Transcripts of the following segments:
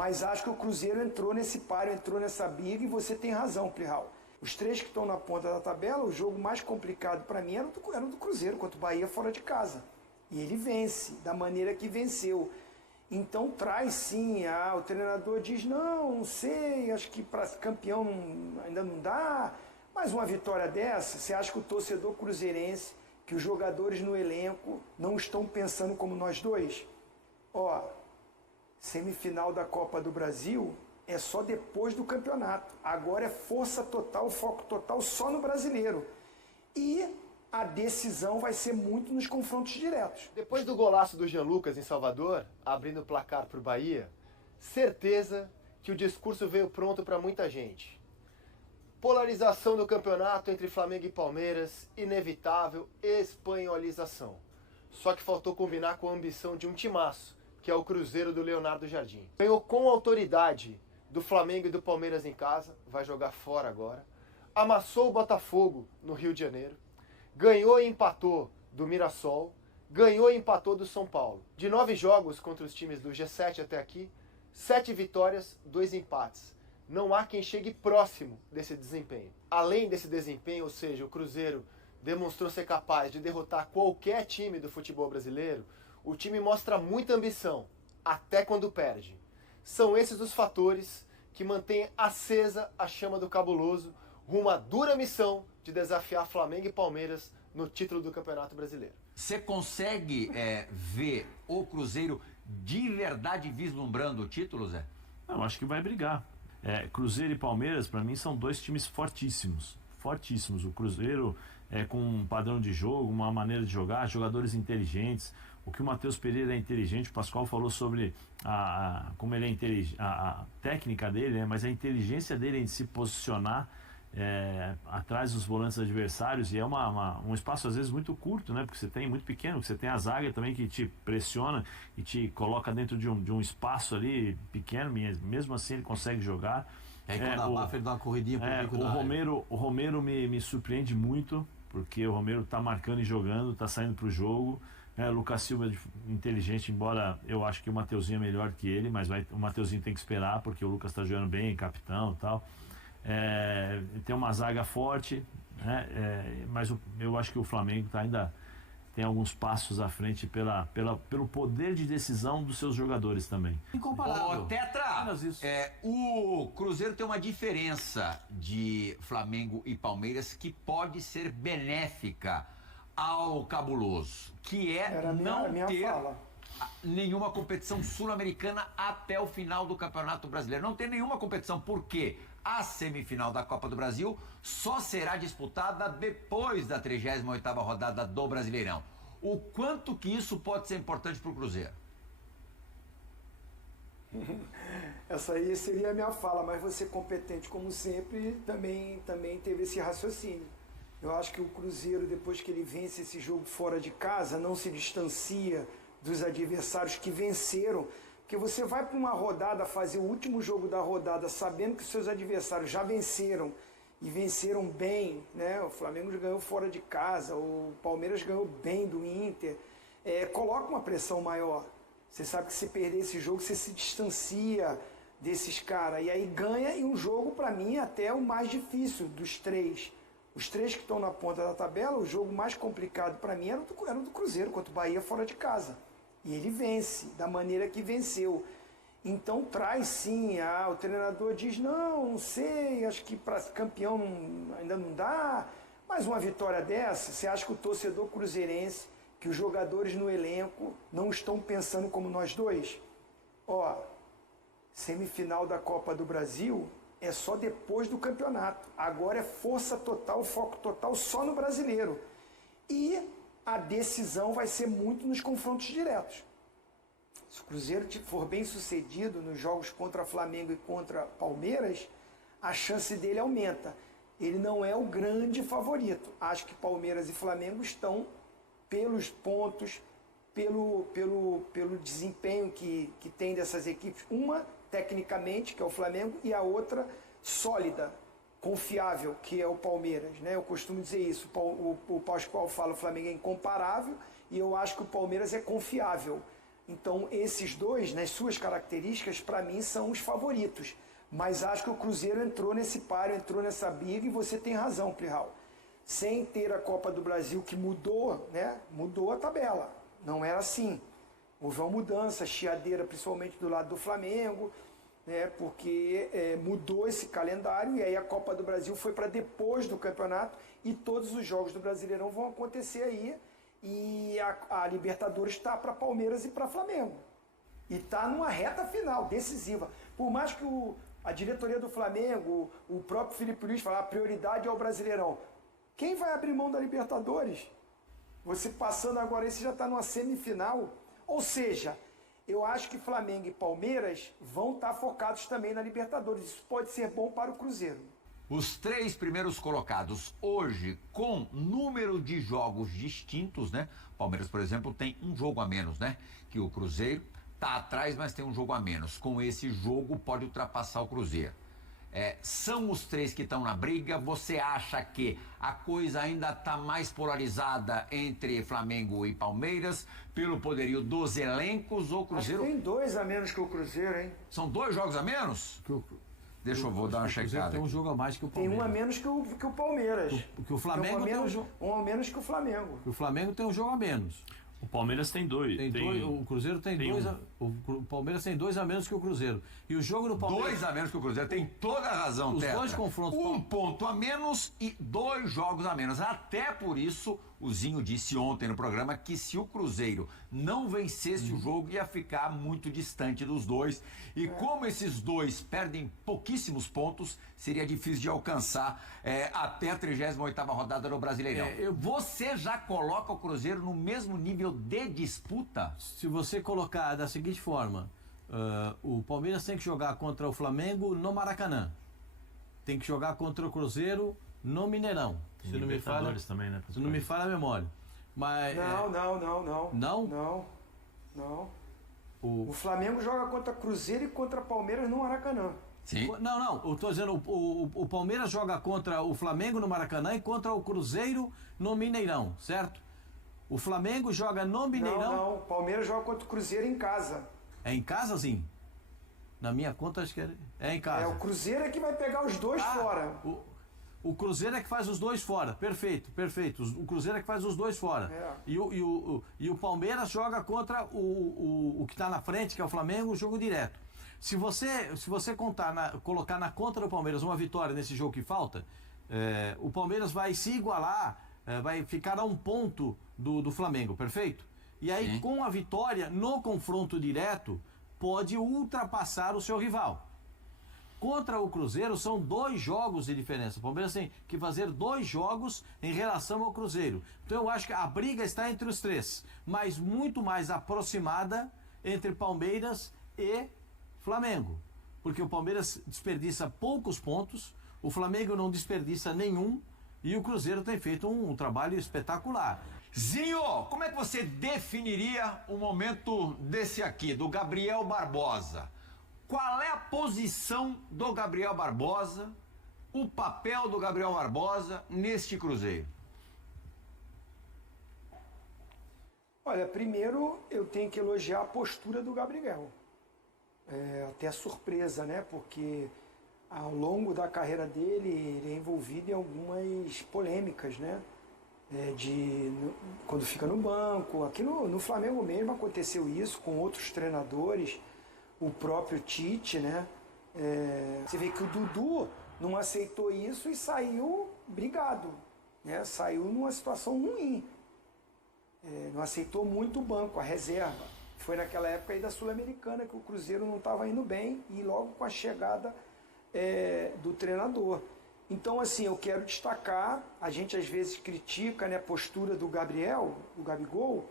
Mas acho que o Cruzeiro entrou nesse páreo, entrou nessa briga, e você tem razão, Plihal. Os três que estão na ponta da tabela, o jogo mais complicado para mim era o do Cruzeiro, contra o Bahia fora de casa. E ele vence, da maneira que venceu. Então traz sim, o treinador diz, não sei, acho que para campeão ainda não dá, mas uma vitória dessa, você acha que o torcedor cruzeirense, que os jogadores no elenco não estão pensando como nós dois? Semifinal da Copa do Brasil é só depois do campeonato. Agora é força total, foco total só no brasileiro. E a decisão vai ser muito nos confrontos diretos. Depois do golaço do Jean Lucas em Salvador, abrindo o placar para o Bahia, certeza que o discurso veio pronto para muita gente. Polarização do campeonato entre Flamengo e Palmeiras, inevitável espanholização. Só que faltou combinar com a ambição de um timaço, que é o Cruzeiro do Leonardo Jardim. Ganhou com autoridade do Flamengo e do Palmeiras em casa, vai jogar fora agora. Amassou o Botafogo no Rio de Janeiro. Ganhou e empatou do Mirassol. Ganhou e empatou do São Paulo. De 9 jogos contra os times do G7 até aqui, 7 vitórias, 2 empates. Não há quem chegue próximo desse desempenho. Além desse desempenho, ou seja, o Cruzeiro demonstrou ser capaz de derrotar qualquer time do futebol brasileiro, o time mostra muita ambição, até quando perde. São esses os fatores que mantêm acesa a chama do Cabuloso rumo à dura missão de desafiar Flamengo e Palmeiras no título do Campeonato Brasileiro. Você consegue ver o Cruzeiro de verdade vislumbrando o título, Zé? Eu acho que vai brigar. Cruzeiro e Palmeiras, para mim, são dois times fortíssimos. Fortíssimos. O Cruzeiro com um padrão de jogo, uma maneira de jogar, jogadores inteligentes. O que o Matheus Pereira é inteligente, o Pascoal falou sobre como ele é inteligente, a técnica dele, né? Mas a inteligência dele em se posicionar atrás dos volantes adversários, e é um espaço às vezes muito curto, né? Porque você tem muito pequeno, porque você tem a zaga também que te pressiona e te coloca dentro de um espaço ali pequeno, mesmo assim ele consegue jogar. Aí quando abafa ele dá uma corridinha pro bico da área. O Romero me surpreende muito, porque o Romero tá marcando e jogando, tá saindo pro jogo. O Lucas Silva é inteligente, embora eu acho que o Mateuzinho é melhor que ele, mas o Mateuzinho tem que esperar, porque o Lucas está jogando bem, capitão e tal. Tem uma zaga forte, né? Mas eu acho que o Flamengo ainda tem alguns passos à frente pelo poder de decisão dos seus jogadores também. Incomparável. Tetra, o Cruzeiro tem uma diferença de Flamengo e Palmeiras que pode ser benéfica ao Cabuloso, que é não ter nenhuma competição sul-americana até o final do Campeonato Brasileiro. Não tem nenhuma competição, porque a semifinal da Copa do Brasil só será disputada depois da 38ª rodada do Brasileirão. O quanto que isso pode ser importante para o Cruzeiro? Essa aí seria a minha fala, mas você competente como sempre também teve esse raciocínio. Eu acho que o Cruzeiro, depois que ele vence esse jogo fora de casa, não se distancia dos adversários que venceram, porque você vai para uma rodada, fazer o último jogo da rodada, sabendo que seus adversários já venceram, e venceram bem, né? O Flamengo ganhou fora de casa, o Palmeiras ganhou bem do Inter, coloca uma pressão maior. Você sabe que se perder esse jogo, você se distancia desses caras, e aí ganha, e um jogo, para mim, até o mais difícil dos três. Os três que estão na ponta da tabela, o jogo mais complicado para mim era o do Cruzeiro, contra o Bahia fora de casa. E ele vence, da maneira que venceu. Então traz sim, o treinador diz, não sei, acho que para campeão ainda não dá, mas uma vitória dessa, você acha que o torcedor cruzeirense, que os jogadores no elenco não estão pensando como nós dois? Semifinal da Copa do Brasil é só depois do campeonato. Agora é força total, foco total só no brasileiro. E a decisão vai ser muito nos confrontos diretos. Se o Cruzeiro for bem sucedido nos jogos contra Flamengo e contra Palmeiras, a chance dele aumenta. Ele não é o grande favorito. Acho que Palmeiras e Flamengo estão pelos pontos, pelo desempenho que tem dessas equipes. Uma, tecnicamente, que é o Flamengo, e a outra, sólida, confiável, que é o Palmeiras, né? Eu costumo dizer isso. O Pascoal fala que o Flamengo é incomparável, e eu acho que o Palmeiras é confiável. Então, esses dois, nas suas características, para mim, são os favoritos. Mas acho que o Cruzeiro entrou nesse páreo, entrou nessa briga, e você tem razão, Plihal. Sem ter a Copa do Brasil, que mudou, né? Mudou a tabela. Não era assim. Houve uma mudança, chiadeira, principalmente do lado do Flamengo, né? Porque mudou esse calendário, e aí a Copa do Brasil foi para depois do campeonato, e todos os jogos do Brasileirão vão acontecer aí, e a Libertadores está para Palmeiras e para Flamengo. E está numa reta final, decisiva. Por mais que a diretoria do Flamengo, o próprio Felipe Luiz fala, a prioridade é o Brasileirão. Quem vai abrir mão da Libertadores? Você passando agora, esse já está numa semifinal. Ou seja, eu acho que Flamengo e Palmeiras vão estar focados também na Libertadores. Isso pode ser bom para o Cruzeiro. Os 3 primeiros colocados hoje, com número de jogos distintos, né? Palmeiras, por exemplo, tem um jogo a menos, né? Que o Cruzeiro tá atrás, mas tem um jogo a menos. Com esse jogo, pode ultrapassar o Cruzeiro. São os 3 que estão na briga. Você acha que a coisa ainda está mais polarizada entre Flamengo e Palmeiras pelo poderio dos elencos, ou Cruzeiro? Acho que tem 2 a menos que o Cruzeiro, hein? São 2 jogos a menos? Deixa eu dar uma checada. Tem um jogo a mais que o Palmeiras. Tem um a menos que o Palmeiras. Porque o Flamengo tem um a menos que o Flamengo. O Flamengo tem um jogo a menos. O Palmeiras tem 2. O Cruzeiro tem 2. O Palmeiras tem 2 a menos que o Cruzeiro. E o jogo do Palmeiras. 2 a menos que o Cruzeiro. Tem toda a razão, Os Tetra. 2 confrontos. 1 ponto a menos e 2 jogos a menos. Até por isso, o Zinho disse ontem no programa que se o Cruzeiro não vencesse o jogo, ia ficar muito distante dos dois. E como esses dois perdem pouquíssimos pontos, seria difícil de alcançar até a 38ª rodada do Brasileirão. Você já coloca o Cruzeiro no mesmo nível de disputa? Se você colocar da seguinte forma, o Palmeiras tem que jogar contra o Flamengo no Maracanã. Tem que jogar contra o Cruzeiro no Mineirão. Se não me falha, também, né? se não me falha a memória. Mas, Não. Não? Não. O Flamengo joga contra Cruzeiro e contra Palmeiras no Maracanã. Sim. Não. Eu tô dizendo, o Palmeiras joga contra o Flamengo no Maracanã e contra o Cruzeiro no Mineirão, certo? O Flamengo joga no Mineirão. Não. O Palmeiras joga contra o Cruzeiro em casa. É em casa, sim? Na minha conta, acho que é em casa. O Cruzeiro é que vai pegar os dois fora. O Cruzeiro é que faz os dois fora. Perfeito. O Cruzeiro é que faz os dois fora. E o Palmeiras joga contra o que está na frente, que é o Flamengo, o jogo direto. Se você colocar na conta do Palmeiras uma vitória nesse jogo que falta, o Palmeiras vai se igualar, vai ficar a 1 ponto do Flamengo, perfeito? E aí, Sim. com a vitória no confronto direto, pode ultrapassar o seu rival. Contra o Cruzeiro são 2 jogos de diferença. O Palmeiras tem que fazer 2 jogos em relação ao Cruzeiro. Então eu acho que a briga está entre os 3, mas muito mais aproximada entre Palmeiras e Flamengo. Porque o Palmeiras desperdiça poucos pontos, o Flamengo não desperdiça nenhum e o Cruzeiro tem feito um trabalho espetacular. Zinho, como é que você definiria o momento desse aqui, do Gabriel Barbosa? Qual é a posição do Gabriel Barbosa, o papel do Gabriel Barbosa neste Cruzeiro? Olha, primeiro eu tenho que elogiar a postura do Gabriel. Até surpresa, né? Porque ao longo da carreira dele, ele é envolvido em algumas polêmicas, né? Quando fica no banco. Aqui no Flamengo mesmo aconteceu isso com outros treinadores. O próprio Tite, né? Você vê que o Dudu não aceitou isso e saiu brigado, né? Saiu numa situação ruim. Não aceitou muito o banco, a reserva. Foi naquela época aí da Sul-Americana que o Cruzeiro não estava indo bem e logo com a chegada do treinador. Então, assim, eu quero destacar, a gente às vezes critica, né, a postura do Gabriel, do Gabigol,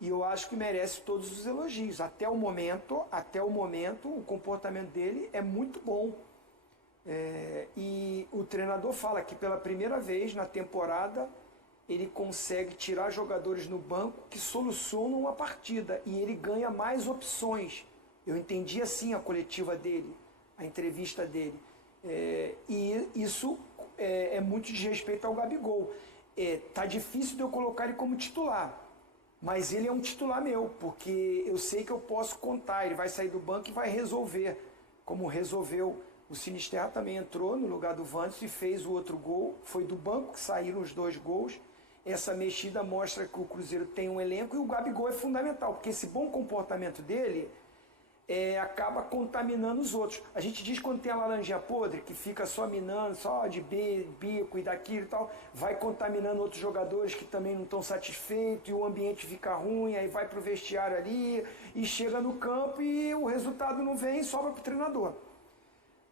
e eu acho que merece todos os elogios. Até o momento, o comportamento dele é muito bom. E o treinador fala que pela primeira vez na temporada ele consegue tirar jogadores no banco que solucionam a partida e ele ganha mais opções. Eu entendi assim a coletiva dele, a entrevista dele. E isso é muito de respeito ao Gabigol. Tá difícil de eu colocar ele como titular. Mas ele é um titular meu, porque eu sei que eu posso contar, ele vai sair do banco e vai resolver, como resolveu. O Sinisterra também entrou no lugar do Wanderson e fez o outro gol, foi do banco que saíram os 2 gols. Essa mexida mostra que o Cruzeiro tem um elenco e o Gabigol é fundamental, porque esse bom comportamento dele acaba contaminando os outros. A gente diz quando tem a laranjinha podre, que fica só minando, só de bico e daquilo e tal, vai contaminando outros jogadores que também não estão satisfeitos e o ambiente fica ruim, aí vai pro vestiário ali e chega no campo e o resultado não vem e sobra pro treinador.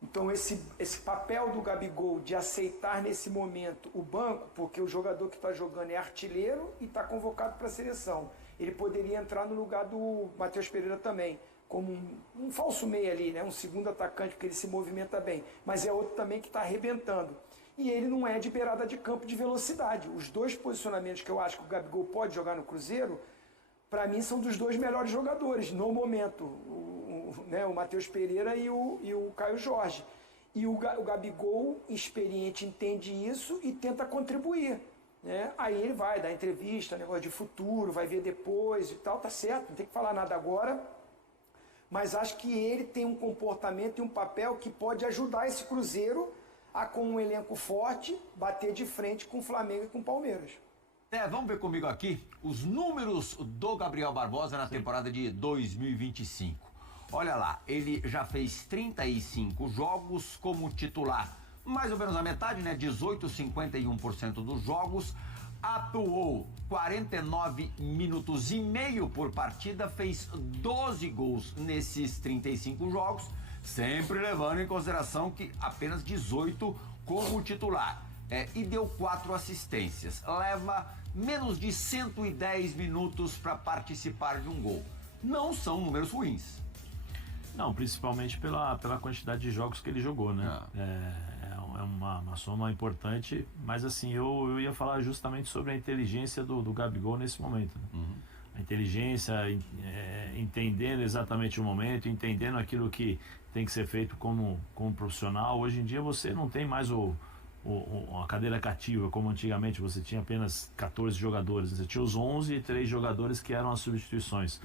Então esse papel do Gabigol de aceitar nesse momento o banco, porque o jogador que está jogando é artilheiro e está convocado para a seleção. Ele poderia entrar no lugar do Matheus Pereira também, como um falso meia ali, né? Um segundo atacante, porque ele se movimenta bem. Mas é outro também que está arrebentando. E ele não é de beirada de campo de velocidade. Os 2 posicionamentos que eu acho que o Gabigol pode jogar no Cruzeiro, para mim são dos 2 melhores jogadores no momento. O Matheus Pereira e o Caio Jorge. E o Gabigol, experiente, entende isso e tenta contribuir. Né? Aí ele vai dar entrevista, negócio de futuro, vai ver depois e tal, tá certo, não tem que falar nada agora. Mas acho que ele tem um comportamento e um papel que pode ajudar esse Cruzeiro a, com um elenco forte, bater de frente com o Flamengo e com o Palmeiras. Vamos ver comigo aqui os números do Gabriel Barbosa na temporada de 2025. Olha lá, ele já fez 35 jogos como titular, mais ou menos a metade, né? 18,51% dos jogos. Atuou 49 minutos e meio por partida, fez 12 gols nesses 35 jogos, sempre levando em consideração que apenas 18 como titular. E deu 4 assistências. Leva menos de 110 minutos para participar de um gol. Não são números ruins. Não, principalmente pela quantidade de jogos que ele jogou, né? É uma soma importante, mas assim, eu ia falar justamente sobre a inteligência do Gabigol nesse momento. Né? Uhum. A inteligência, entendendo exatamente o momento, entendendo aquilo que tem que ser feito como profissional. Hoje em dia você não tem mais a cadeira cativa, como antigamente você tinha apenas 14 jogadores. Você tinha os 11 e 3 jogadores que eram as substituições.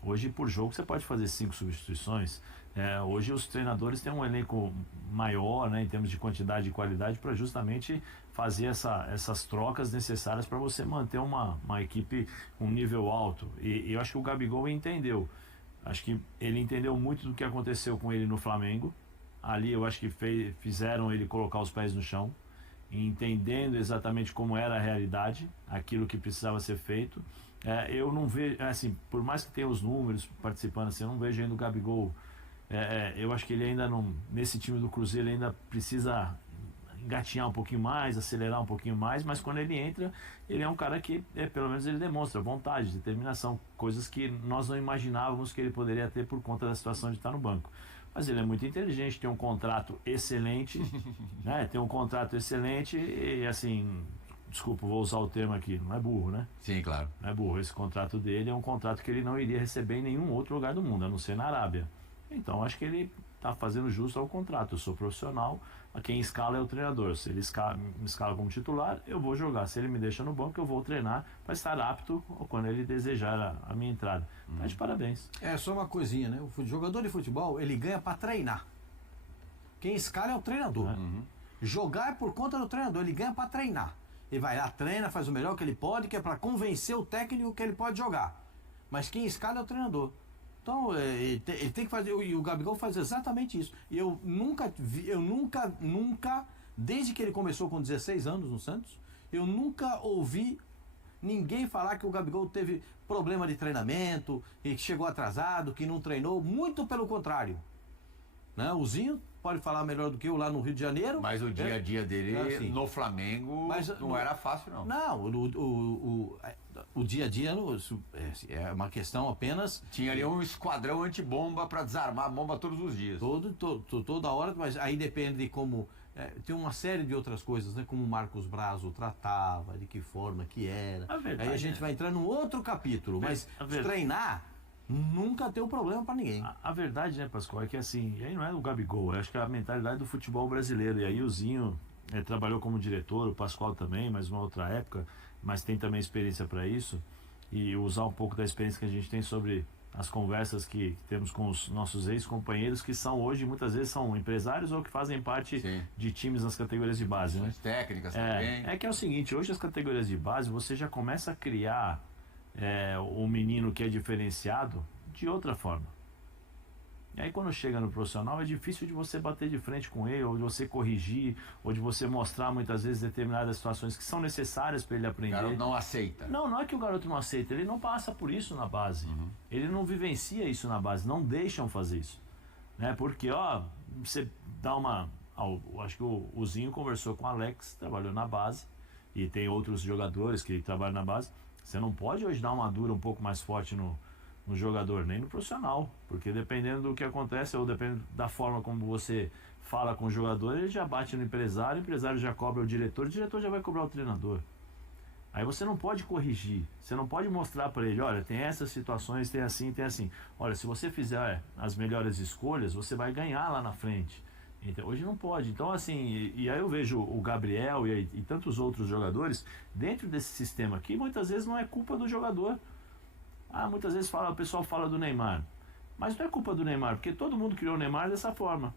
Hoje, por jogo, você pode fazer 5 substituições. Hoje, os treinadores têm um elenco maior, né, em termos de quantidade e qualidade, para justamente fazer essas trocas necessárias para você manter uma equipe com um nível alto. E eu acho que o Gabigol entendeu. Acho que ele entendeu muito do que aconteceu com ele no Flamengo. Ali, eu acho que fizeram ele colocar os pés no chão, entendendo exatamente como era a realidade, aquilo que precisava ser feito. Eu não vejo, assim, por mais que tenha os números participando, assim, eu não vejo ainda o Gabigol. Eu acho que ele ainda não, nesse time do Cruzeiro, ele ainda precisa engatinhar um pouquinho mais, acelerar um pouquinho mais, mas quando ele entra, ele é um cara que, pelo menos ele demonstra vontade, determinação, coisas que nós não imaginávamos que ele poderia ter por conta da situação de estar no banco. Mas ele é muito inteligente, tem um contrato excelente, né? Tem um contrato excelente e, assim, desculpa, vou usar o termo aqui, não é burro, né? Sim, claro. Não é burro, esse contrato dele é um contrato que ele não iria receber em nenhum outro lugar do mundo, a não ser na Arábia. Então, acho que ele está fazendo justo ao contrato. Eu sou profissional, a quem escala é o treinador. Se ele me escala como titular, eu vou jogar. Se ele me deixa no banco, eu vou treinar para estar apto quando ele desejar a minha entrada. Tá de parabéns. Só uma coisinha, né? O jogador de futebol, ele ganha para treinar. Quem escala é o treinador. Jogar é por conta do treinador, ele ganha para treinar. Ele vai lá, treina, faz o melhor que ele pode, que é para convencer o técnico que ele pode jogar. Mas quem escala é o treinador. Então, ele tem que fazer, e o Gabigol faz exatamente isso. E eu nunca, desde que ele começou com 16 anos no Santos, eu nunca ouvi ninguém falar que o Gabigol teve problema de treinamento, e que chegou atrasado, que não treinou, muito pelo contrário. Né? O Zinho pode falar melhor do que eu lá no Rio de Janeiro. Mas o dia a dia dele no Flamengo não era fácil, não. Não, o dia a dia é uma questão apenas... Tinha ali um esquadrão antibomba para desarmar a bomba todos os dias. Toda hora, mas aí depende de como... tem uma série de outras coisas, né? Como o Marcos Braz o tratava, de que forma que era. Aí a gente vai entrar num outro capítulo, mas treinar... Nunca tem um problema para ninguém. A verdade, né, Pascoal, é que assim, e aí não é o Gabigol, eu acho que é a mentalidade do futebol brasileiro. E aí o Zinho trabalhou como diretor, o Pascoal também, mas uma outra época, mas tem também experiência para isso. e usar um pouco da experiência que a gente tem sobre as conversas que temos com os nossos ex-companheiros, que são hoje, muitas vezes, são empresários ou que fazem parte de times nas categorias de base, né? As técnicas também. É que é o seguinte, hoje as categorias de base, você já começa a criar o menino que é diferenciado de outra forma. E aí quando chega no profissional é difícil de você bater de frente com ele, ou de você corrigir, ou de você mostrar muitas vezes determinadas situações que são necessárias para ele aprender. O garoto não aceita. Não é que o garoto não aceita, ele não passa por isso na base. Ele não vivencia isso na base, não deixam fazer isso. Né? Porque, você dá uma... acho que o Zinho conversou com o Alex, trabalhou na base, e tem outros jogadores que trabalham na base. Você não pode hoje dar uma dura um pouco mais forte no jogador, nem no profissional, porque dependendo do que acontece, ou dependendo da forma como você fala com o jogador, ele já bate no empresário, o empresário já cobra o diretor já vai cobrar o treinador. Aí você não pode corrigir, você não pode mostrar para ele, olha, tem essas situações, tem assim. Olha, se você fizer as melhores escolhas, você vai ganhar lá na frente. Então, hoje não pode. Então, assim, e aí eu vejo o Gabriel e tantos outros jogadores dentro desse sistema aqui, muitas vezes não é culpa do jogador. Muitas vezes o pessoal fala do Neymar, mas não é culpa do Neymar, porque todo mundo criou o Neymar dessa forma.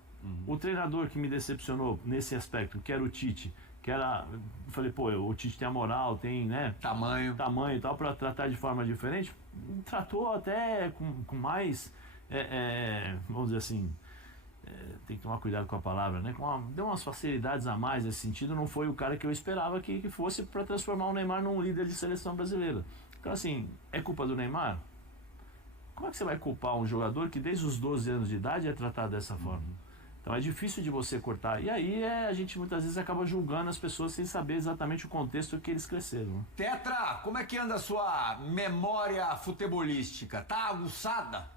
O treinador que me decepcionou nesse aspecto, que era o Tite, eu falei, o Tite tem a moral, tem, né, tamanho e tal, para tratar de forma diferente, tratou até com mais, vamos dizer assim, tem que tomar cuidado com a palavra, né, deu umas facilidades a mais nesse sentido, não foi o cara que eu esperava que fosse para transformar o Neymar num líder de seleção brasileira. Então, assim, é culpa do Neymar? Como é que você vai culpar um jogador que desde os 12 anos de idade é tratado dessa forma? Então é difícil de você cortar. E aí a gente muitas vezes acaba julgando as pessoas sem saber exatamente o contexto que eles cresceram. Tetra, como é que anda a sua memória futebolística? Tá aguçada?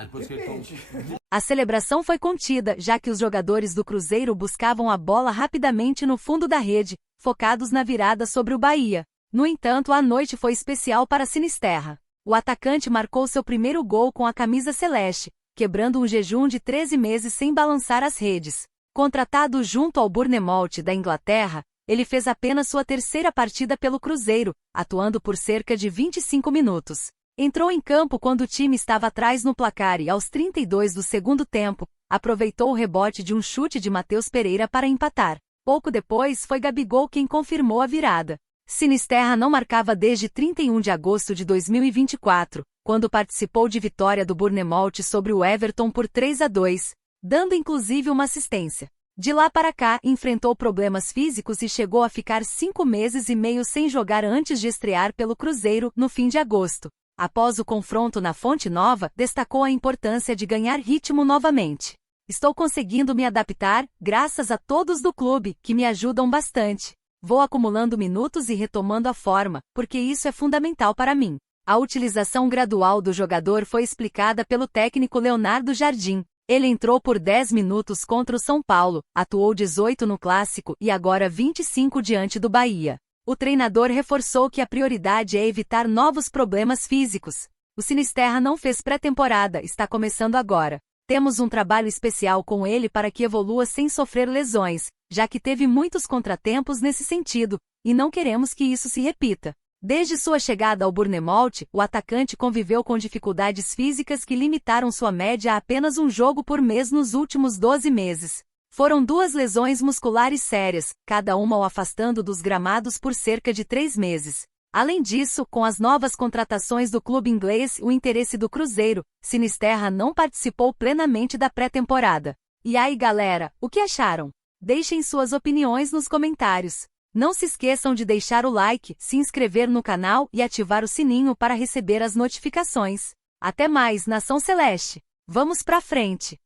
Depois que ele... A celebração foi contida, já que os jogadores do Cruzeiro buscavam a bola rapidamente no fundo da rede, focados na virada sobre o Bahia. No entanto, a noite foi especial para Sinisterra. O atacante marcou seu primeiro gol com a camisa celeste, quebrando um jejum de 13 meses sem balançar as redes. Contratado junto ao Bournemouth da Inglaterra, ele fez apenas sua terceira partida pelo Cruzeiro, atuando por cerca de 25 minutos. Entrou em campo quando o time estava atrás no placar e, aos 32 do segundo tempo, aproveitou o rebote de um chute de Matheus Pereira para empatar. Pouco depois, foi Gabigol quem confirmou a virada. Sinisterra não marcava desde 31 de agosto de 2024, quando participou de vitória do Bournemouth sobre o Everton por 3-2, dando inclusive uma assistência. De lá para cá, enfrentou problemas físicos e chegou a ficar 5 meses e meio sem jogar antes de estrear pelo Cruzeiro no fim de agosto. Após o confronto na Fonte Nova, destacou a importância de ganhar ritmo novamente. Estou conseguindo me adaptar, graças a todos do clube, que me ajudam bastante. Vou acumulando minutos e retomando a forma, porque isso é fundamental para mim. A utilização gradual do jogador foi explicada pelo técnico Leonardo Jardim. Ele entrou por 10 minutos contra o São Paulo, atuou 18 no Clássico e agora 25 diante do Bahia. O treinador reforçou que a prioridade é evitar novos problemas físicos. O Sinisterra não fez pré-temporada, está começando agora. Temos um trabalho especial com ele para que evolua sem sofrer lesões, já que teve muitos contratempos nesse sentido, e não queremos que isso se repita. Desde sua chegada ao Bournemouth, o atacante conviveu com dificuldades físicas que limitaram sua média a apenas um jogo por mês nos últimos 12 meses. Foram 2 lesões musculares sérias, cada uma o afastando dos gramados por cerca de 3 meses. Além disso, com as novas contratações do clube inglês e o interesse do Cruzeiro, Sinisterra não participou plenamente da pré-temporada. E aí, galera, o que acharam? Deixem suas opiniões nos comentários. Não se esqueçam de deixar o like, se inscrever no canal e ativar o sininho para receber as notificações. Até mais, Nação Celeste! Vamos pra frente!